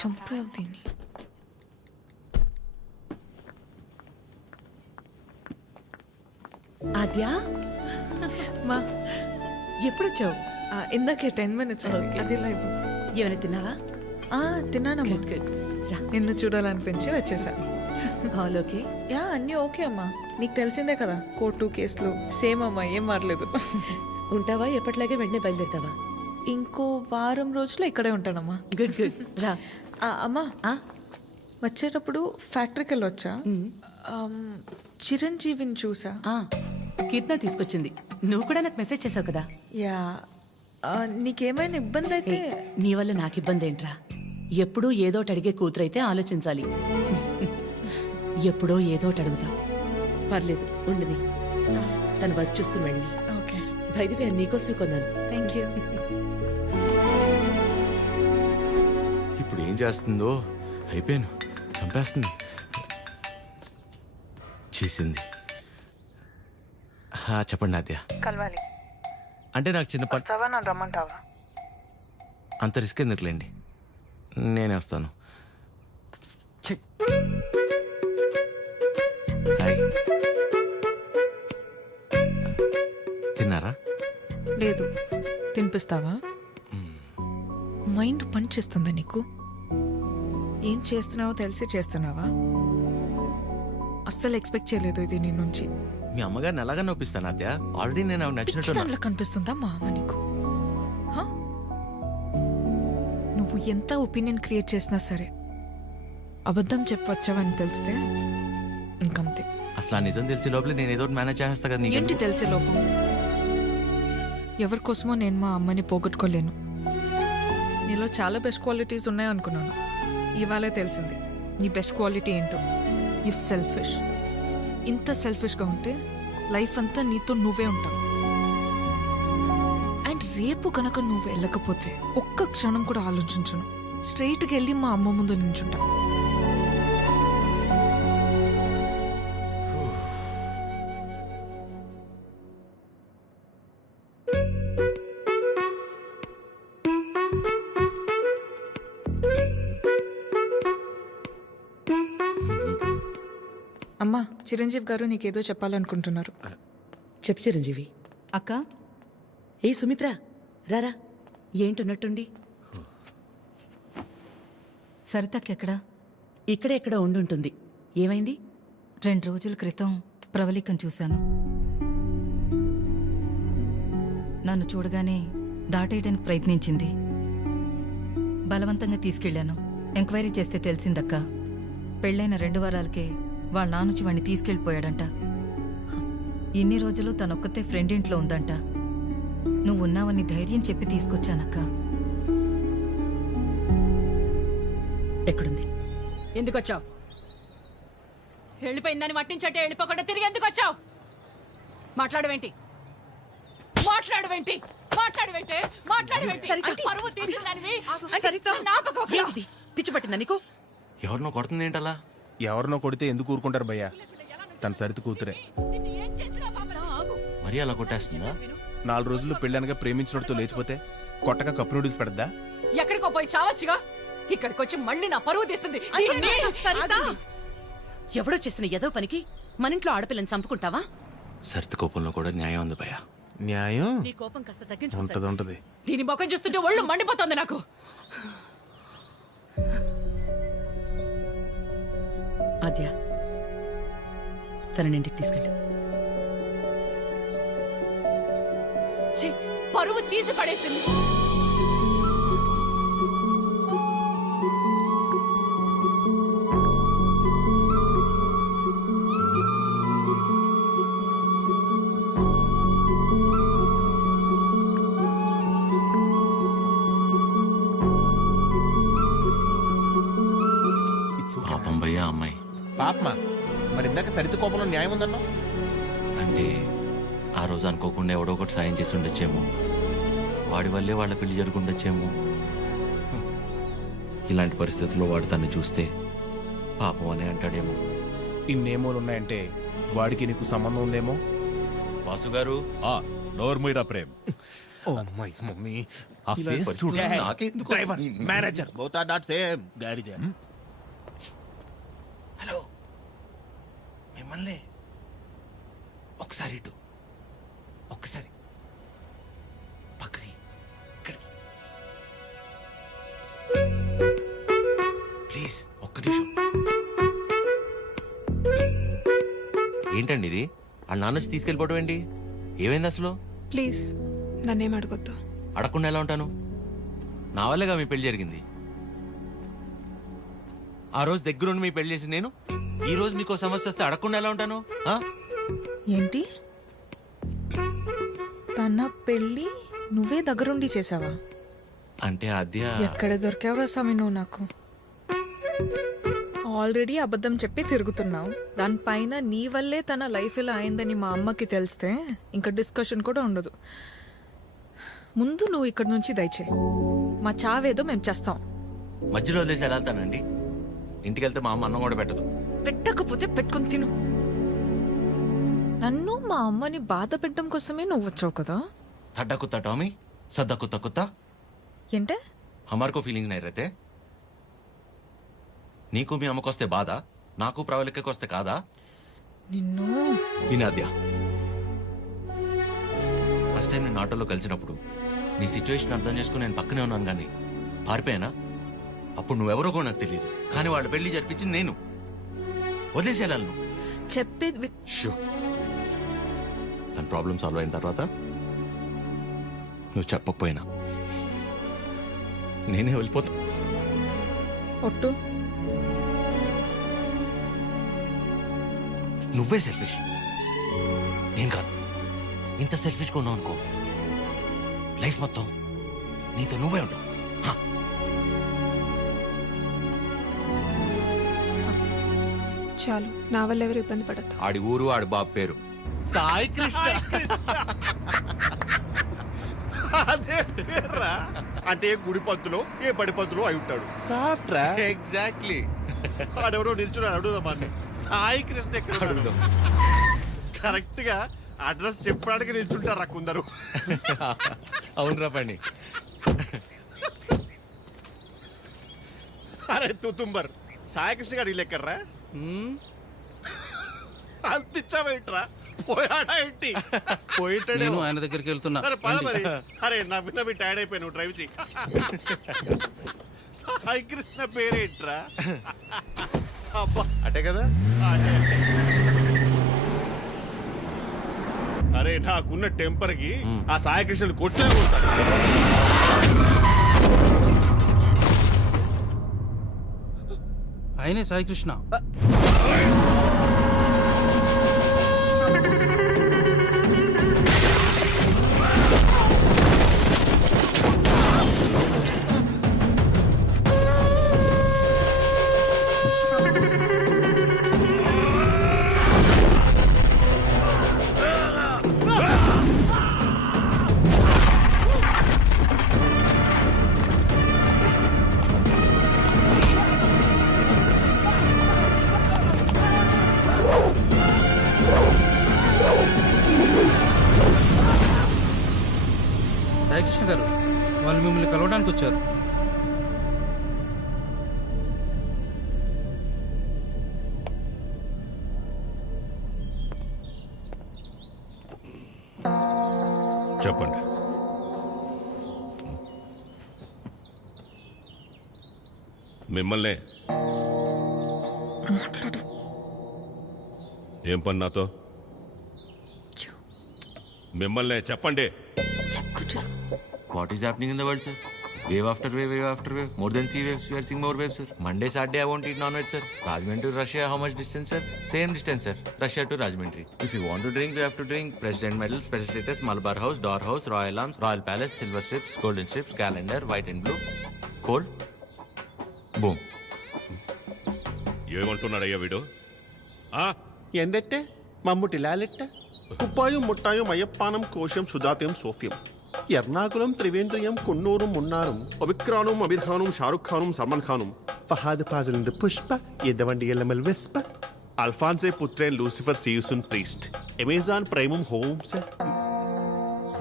చంపాలి దీన్ని. ఆద్యా మా ఎప్పుడొచ్చావు? ఇందాకే 10 minutes Okay. అది లైవ్. ఏమైనా తిన్నావా? తిన్నానమ్మా. Good good. రా. నిన్ను చూడాలనిపించి వచ్చేసా. All okay? యా అన్నీ ఓకే అమ్మా. నీకు తెలిసిందే కదా, కోర్టు కేసులు సేమ్ అమ్మా, ఏం మారలేదు. ఉంటావా? ఎప్పటిలాగే వెంటనే బయలుదేరుతావా? ఇంకో వారం రోజులు ఇక్కడే ఉంటానమ్మా. Good good. రా. అమ్మా ఆ? వచ్చేటప్పుడు ఫ్యాక్టరీకి వెళ్ళొచ్చా? చిరంజీవిని చూసా. కీర్తన తీసుకొచ్చింది. నువ్వు కూడా నాకు మెసేజ్ చేసావు కదా. యా నీకేమైనా ఇబ్బంది అయితే? నీ వల్ల నాకు ఇబ్బంది ఏంట్రా? ఎప్పుడూ ఏదోటి అడిగే కూతురైతే ఆలోచించాలి. ఎప్పుడో ఏదోటి అడుగుతా. పర్లేదు ఉండని. తన వర్క్ చూసుకుని వెళ్ళి. ఓకే. బయట పేరు నీకోసమే కొన్నాను. Thank you. ఇప్పుడు ఏం చేస్తుందో అయిపోయాను, చంపేస్తుంది. చేసింది. చెప్పండి ఆద్య. కలవాలి. అంటే నాకు చిన్న పని. వస్తావా? నన్ను రమ్మంటావా? అంత రిస్క్ ఎందుకులేండి, నేనే వస్తాను. హాయ్. తిన్నారా? లేదు. తినిపిస్తావా? మైండ్ పని చేస్తుందా నీకు? ఏం చేస్తున్నావో తెలిసి చేస్తున్నావా? అస్సలు ఎక్స్పెక్ట్ చేయలేదు ఇది నీ నుంచి. మీ అమ్మగారిని ఎలాగా నొప్పిస్తాను ఆద్య? ఆల్రెడీ నేను ఆవిడ నచ్చినట్టు. దాంట్లో కనిపిస్తుందా మా అమ్మ నీకు? నువ్వు ఎంత ఒపీనియన్ క్రియేట్ చేసినా సరే అబద్ధం చెప్పవచ్చావని తెలిస్తే ఇంకంతే. అసలు ఆ నిజం తెలిసే లోపల నేను ఏదో మేనేజ్ చేస్తా కదా. ఏంటి తెలిసే లోపం? ఎవరి కోసమో నేను మా అమ్మని పోగొట్టుకోలేను. నీలో చాలా బెస్ట్ క్వాలిటీస్ ఉన్నాయనుకున్నాను. ఇవాళే తెలిసింది నీ బెస్ట్ క్వాలిటీ ఏంటో. You selfish. ఇంత సెల్ఫిష్గా ఉంటే లైఫ్ అంతా నీతో నువ్వే ఉంటావు. అండ్ రేపు కనుక నువ్వు వెళ్ళకపోతే ఒక్క క్షణం కూడా ఆలోచించను, స్ట్రైట్కి వెళ్ళి మా అమ్మ ముందు నించుంటా. అమ్మా, చిరంజీవి గారు నీకేదో చెప్పాలనుకుంటున్నారు. చెప్పు చిరంజీవి. అక్క, ఏ సుమిత్ర రారా. ఏంటున్నట్టుండి? సరితక్కెక్కడా? ఇక్కడే ఎక్కడ ఉండుంటుంది. ఏమైంది? 2 రోజుల క్రితం ప్రవళికను చూశాను. నన్ను చూడగానే దాటేయడానికి ప్రయత్నించింది. బలవంతంగా తీసుకెళ్లాను. ఎంక్వైరీ చేస్తే తెలిసిందక్క, పెళ్ళైన 2 వారాలకే వాళ్ళ నానుచి వాణ్ణి తీసుకెళ్ళిపోయాడంట. ఇన్ని రోజులు తనొక్కతే ఫ్రెండ్ ఇంట్లో ఉందంట. నువ్వున్నావని ధైర్యం చెప్పి తీసుకొచ్చానక్క. ఎక్కడుంది? ఎందుకొచ్చావు? వెళ్ళిపోయిందని మట్టించట్టే వెళ్ళిపోకుండా తిరిగి ఎందుకొచ్చావు? మాట్లాడవేంటి? మాట్లాడవేంటి? మాట్లాడవేంటి? మాట్లాడవేంటి? పరువు తీసిందానివి. ఏంటిది? పిచ్చి పట్టిందా నీకు? ఎవరినో కొడుతుంది ఏంటలా? ఎవరినో కొడితే ఎందుకు ఊరుకుంటారు భయ్యా? తన సరిత కూతురే. మరీ అలా కొట్టేస్తుందా? 4 రోజులు పెళ్ళనగా ప్రేమించినోడితో లేచిపోతే కొట్టగా కప్పు నూడిల్స్ పెడద్దా? ఎక్కడికో పోయి చావచ్చుగా. ఇక్కడికి వచ్చి మళ్ళీ నా పరువు తీస్తుంది. ఎవడో చేసిన ఏదో పనికి మన ఇంట్లో ఆడపిల్లని చంపుకుంటావా? సరిత కోపంలో కూడా న్యాయం ఉంది భయ్యా. న్యాయం నీ కోపం కాస్త తగ్గించు. ఉంటది. దీని ముఖం చూస్తుంటే ఒళ్ళు మండిపోతుంది నాకు. ఆద్య, తనని ఇంటికి తీసుకెళ్ళు. ఛీ, పరువు తీసి పడేసింది. పాపం భయ్యా అమ్మాయి. పాపమా? మరి ఇందాక సరిత కోపంలో న్యాయం ఉందన్నా? అంటే ఆ రోజు అనుకోకుండా ఎవడో ఒకటి సాయం చేసి ఉండొచ్చేమో, వాడి వల్లే వాళ్ళ పెళ్లి జరుగుండొచ్చేమో. ఇలాంటి పరిస్థితుల్లో వాడు తను చూస్తే పాపం అని అంటాడేమో. ఇన్నేమోలు ఉన్నాయంటే వాడికి నీకు సంబంధం ఉందేమో. వాసు గారు, నోర్మూరా ప్రేమ్. ఓ అమ్మాయి మమ్మీ. ఆ face చూడు. నాకే ఎందుకు డ్రైవర్ వస్తుంది? Manager both are not same. గాడిదే హలో మిమ్మల్ని ఒకసారి ఇటు ఒక్కసారి పక్కకి ఇక్కడికి ప్లీజ్ ఒక్క నిమిషం. ఏంటండి ఇది? వాళ్ళ నాన్న వచ్చి తీసుకెళ్ళిపోవడం ఏంటి? ఏమైంది అసలు? ప్లీజ్ నన్నేం అడగొద్దు. అడగకుండా ఎలా ఉంటాను? నా వల్లేగా మీ పెళ్లి జరిగింది. ఆ రోజు దగ్గరుండి మీ పెళ్లి చేసి నేను ఈ రోజు మీకు సమస్య వస్తే అడగకుండా ఎలా ఉంటాను? ఆ? ఏంటి తన పెళ్ళి నువ్వే దగ్గరుండి చేసావా? అంటే అద్య ఎక్కడ దొరికావురా స్వామి నువ్వు నాకు? ఆల్రెడీ అబద్ధం చెప్పి తిరుగుతున్నావు. దానిపైన నీ వల్లే తన లైఫ్ ఇలా అయిందని మా అమ్మకి తెలిస్తే ఇంకా డిస్కషన్ కూడా ఉండదు. ముందు నువ్వు ఇక్కడ నుంచి దయచే. మా చావేదో మేము చేస్తాం. మధ్యలో వదిలేసి ఎలా వెళ్తానండి? ఇంటికి వెళ్తే మా అమ్మ అన్నం కూడా పెట్టదు. పెట్టకపోతే పెట్టుకుని తిను. నన్ను మా అమ్మని బాధ పెట్టడం కోసమే నువ్వు వచ్చావు కదా? थड्डा कुत्ता टॉमी, सद्दा कुत्ता कुत्ता। ఏంటే? हमारे को फीलिंग नहीं रहते। నీకు మీ అమ్మకు వస్తే బాధ, నాకు ప్రవళికకు వస్తే కాదా? నిన్ను వినాద్య, ఫస్ట్ టైం నేను ఆటోలో కలిసినప్పుడు నీ సిచ్యువేషన్ అర్థం చేసుకుని నేను పక్కనే ఉన్నాను, కానీ పారిపోయానా? అప్పుడు నువ్వెవరో కూడా నాకు తెలియదు, కానీ వాళ్ళ పెళ్లి జరిపించింది నేను. వదిలేసేయాలను చెప్పేది షో. తన ప్రాబ్లం సాల్వ్ అయిన తర్వాత నువ్వు చెప్పకపోయినా నేనే వెళ్ళిపోతా. ఒట్టు. నువ్వే సెల్ఫిష్, నేను కాదు. ఇంత సెల్ఫిష్గా ఉన్నావు అనుకో, లైఫ్ మొత్తం నీతో నువ్వే ఉండవు. చాలు, నా వల్ల ఎవరు ఇబ్బంది పడద్దు. ఆడి ఊరు, ఆడి బాబు పేరు సాయి కృష్ణ. అదే పేర్రా. అంటే ఏ గుడి పంతులో ఏ బడి పంతులో అయి ఉంటాడు. సాఫ్ట్ రా. ఎగ్జాక్ట్లీ. ఆడెవరో నిల్చున్నాడు, అడుగుదామని. సాయి కృష్ణ ఎక్కడ అడుగుదాం. కరెక్ట్ గా అడ్రస్ చెప్పడానికి నిల్చుంటారా కొందరు. అవునరా పండి. అరే తుతుంబర్, సాయి కృష్ణ గారు ఇల్లు ఎక్కర్రా? అంతిచ్చావేంట్రా? పోయాడా ఏంటి? నేను ఆయన దగ్గరికి వెళ్తున్నా. సరే పద మరి. అరే నా విన్న మీ టైర్డ్ అయిపోయి నువ్వు డ్రైవ్ చేయి. సాయి కృష్ణ పేరేంట్రా? అబ్బా అటే కదా. అదే. అరే నాకున్న టెంపర్ కి ఆ సాయి కృష్ణుడు కొట్టే ఉంటాడు. ఆయనే సాయి కృష్ణ. సాయి కృష్ణ గారు, వాళ్ళు మిమ్మల్ని కలవడానికి వచ్చారు. చెప్పండి. మిమ్మల్నే. ఏం పని నాతో? మిమ్మల్నే చెప్పండి. What is happening in the world, sir? Wave after wave, wave after wave. More than sea waves, we are seeing more waves, sir. Monday, Saturday, I won't eat non-veg, sir. Rajahmundry to Russia, how much distance, sir? Same distance, sir. Russia to Rajahmundry. If you want to drink, you have to drink. President Medal, Special Status, Malabar House, Door House, Royal Arms, Royal Palace, Silver Strips, Golden Strips, Calendar, White and Blue. Cold. Boom. ఏమంటున్నాడయ్యా వీడు? ఎందెట్టే మమ్ముటి లాలెట్ట కుప్పాయం ముట్టాయం అయ్యప్పానం కోశం సుధాత్యం సోఫ్యం ఎర్నాకులం త్రివేంద్రియం కున్నూరు మున్నారం ఒబిక్రానం అబీర్ఖానం షారుఖ్ ఖానం సల్మాన్ ఖానం ఫహాద్ ఫాజిలింద పుష్ప ఎద్దవండి ఎల్లమల్ వెస్ప అల్ఫాన్సే పుత్రేన్ లూసిఫర్ సీయుసున్ ప్రీస్ట్ అమెజాన్ ప్రైమం హోమ్స్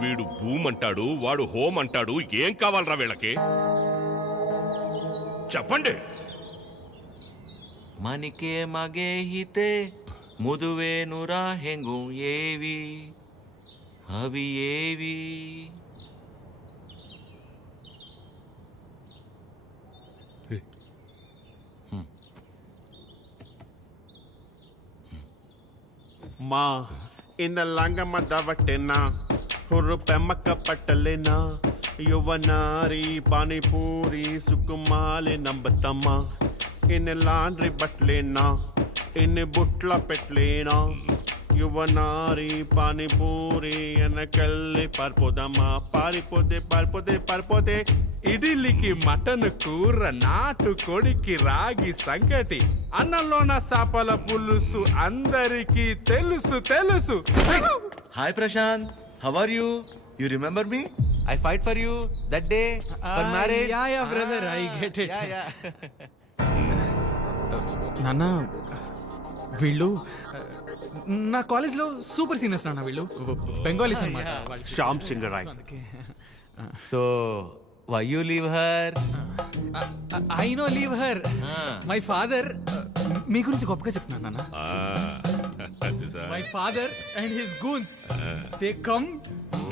వీడు భూమ్ అంటాడు, వాడు హోమ్ అంటాడు. ఏం కావాలరా వీళ్ళకి? చెప్పండి. మనికే మగే హితే ముదువేనురా హెంగు ఏవి అవి ఏవి? మా ಇನ್ನ ಲಂಗಮ್ಮ ದವಟ್ಟೆನ ಹುರು ಪೆಮ್ಮಕ್ಕ ಪಟ್ಟಲೆನ ಯುವನಾರಿ ಪಾನಿಪೂರಿ ಸುಕುಮಾಲೆ ನಂಬತಮ್ಮ ಇನ್ನು ಲಾಂಡ್ರಿ ಬಟ್ಲೇನ ಇನ್ನು ಬುಟ್ಲ ಪೆಟ್ಲೇನ యువనారి పానీపూరి వెనకల్లి పారిపోదమ్మా పారిపోతే పారిపోతే పారిపోతే ఇడ్లీకి మటన్ కూర, నాటు కొడికి రాగి సంగటి, అన్నంలోన సాపల పులుసు అందరికీ తెలుసు తెలుసు. Hi Prashant, how are you? You remember me? I fight for you that day for marriage. Ya brother, I get it. నాన్న, వీళ్ళు నా కాలేజ్లో సూపర్ సీనియర్స్ నాన్న. వీళ్ళు బెంగాలీస్ అన్నమాట. Shyam Singh Roy. So why you leave her? I no leave her. My father మీ గురించి గొప్పగా చెప్తున్నాను నాన్న. My father and his goons, they come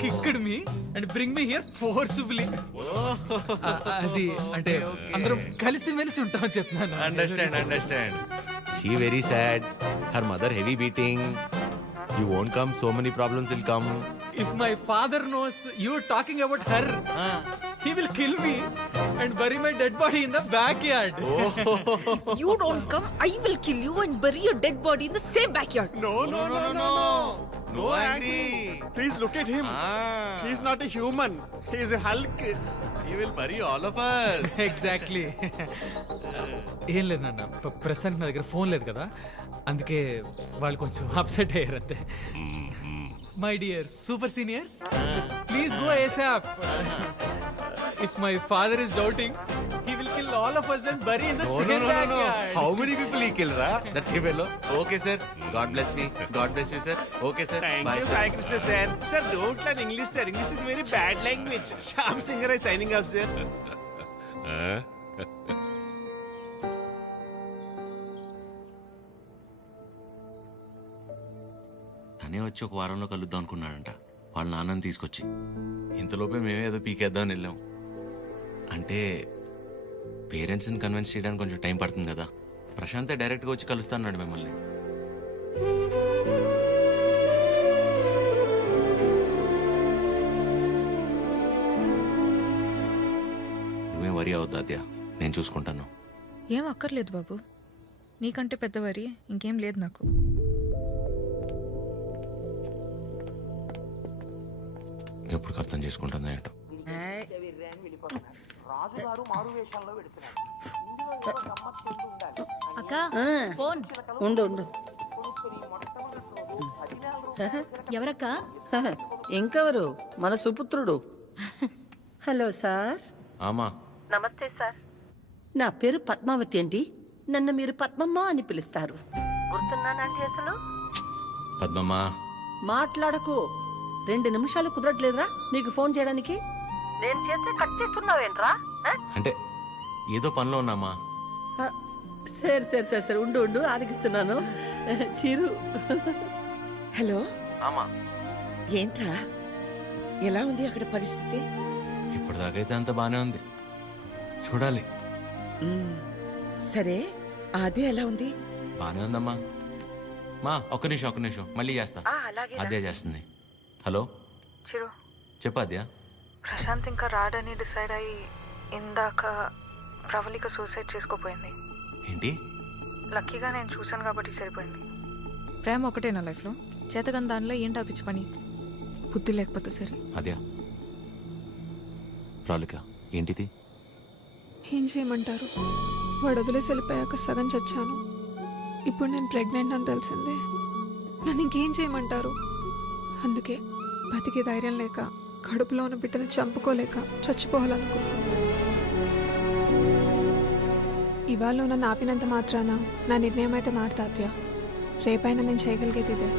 kicked me and bring me here forcibly. అది అంటే అందరం కలిసి మెలిసి ఉంటామని చెప్తున్నాను. Understand. She very sad. Her mother heavy beating. You won't come. So many problems will come. If my father knows you are talking about her, he will kill me and bury my dead body in the backyard. If you don't come, I will kill you and bury your dead body in the same backyard. No. No angry. Please look at him. He's not a human. He is a Hulk. He will bury all of us. Exactly. ఏం లేదు నాన్న, ప్రస్తుతానికి నా దగ్గర phone లేదు కదా, అందుకే వాళ్ళు కొంచెం అప్సెట్ అయ్యారు అంతే. My dear super seniors, please go ASAP. If my father is doubting, he will kill all of us and bury in the same backyard. How many people he kill, ra? That fellow. Okay, sir. God bless me. God bless you, sir. Okay, sir. Thank Bye, you, sir. Sai Krishna sir. Sir, don't learn English, sir. English is very bad language. Shyam Singh is signing off, sir. తనే వచ్చి ఒక వారంలో కలుద్దాం అనుకున్నాడంట వాళ్ళ నాన్నని తీసుకొచ్చి. ఇంతలోపే మేమే ఏదో పీకేద్దామని వెళ్ళాం. అంటే పేరెంట్స్ని కన్విన్స్ చేయడానికి కొంచెం టైం పడుతుంది కదా. ప్రశాంతే డైరెక్ట్గా వచ్చి కలుస్తా అన్నాడు మిమ్మల్ని. నువ్వేం వరి అవద్దు అద్య, నేను చూసుకుంటాను. ఏం అక్కర్లేదు బాబు, నీకంటే పెద్దవారి ఇంకేం లేదు నాకు. ఎప్పుడు అర్థం చేసుకుంటుందా ఏంటో. అక్క ఫోన్ ఉండు ఎవరక్క? ఇంకెవరు? మన సుపుత్రుడు. Hello sir. ఆమా, నమస్తే సార్. నా పేరు పద్మావతి అండి. నన్ను మీరు పద్మమ్మ అని పిలుస్తారు. గుర్తున్నానండి అసలు? పద్మమ్మ మాట్లాడకు. 2 నిమిషాలు కుదరట్లేదురా నీకు ఫోన్ చేయడానికి? నేను చేస్తే కట్ చేస్తున్నావేంట్రా? అంటే ఏదో పనిలో ఉన్నామా. సరే ఉండు ఆదిగిస్తున్నాను. చిరు. హలో. ఆమా, ఏంట్రా, ఎలా ఉంది అక్కడ పరిస్థితి? ఇప్పటిదాకైతే అంత బానే ఉంది, చూడాలి. సరే, అది ఎలా ఉంది? బానే ఉందమ్మా. మా ఒక్క నిమిషం మళ్ళీ చేస్తా. అదే చేస్తుంది. హలో చిరు, చెప్పు అద్య. ప్రశాంత్ ఇంకా రాడని డిసైడ్ అయ్యి ఇందాక ప్రవళిక సూసైడ్ చేసుకోపోయింది. ఏంటి? లక్కీగా నేను చూశాను కాబట్టి సరిపోయింది. ప్రేమ ఒకటే నా లైఫ్లో, చేతగాని దానిలో ఏంటి పిచ్చి పని? బుద్ధి లేకపోతే సరే. అద్య, ప్రాలిక ఏంటిది? ఏం చేయమంటారు? వాడు వదిలేసి వెళ్ళిపోయాక సగం చచ్చాను. ఇప్పుడు నేను ప్రెగ్నెంట్ అని తెలిసిందే. నన్ను ఇంకేం చేయమంటారు? అందుకే బతికే ధైర్యం లేక, కడుపులో ఉన్న బిడ్డను చంపుకోలేక చచ్చిపోవాలనుకున్నాను. ఇవాళ నన్ను ఆపినంత మాత్రాన నా నిర్ణయం అయితే మారుతాత్య. రేపైనా నేను చేయగలిగేది ఇదే.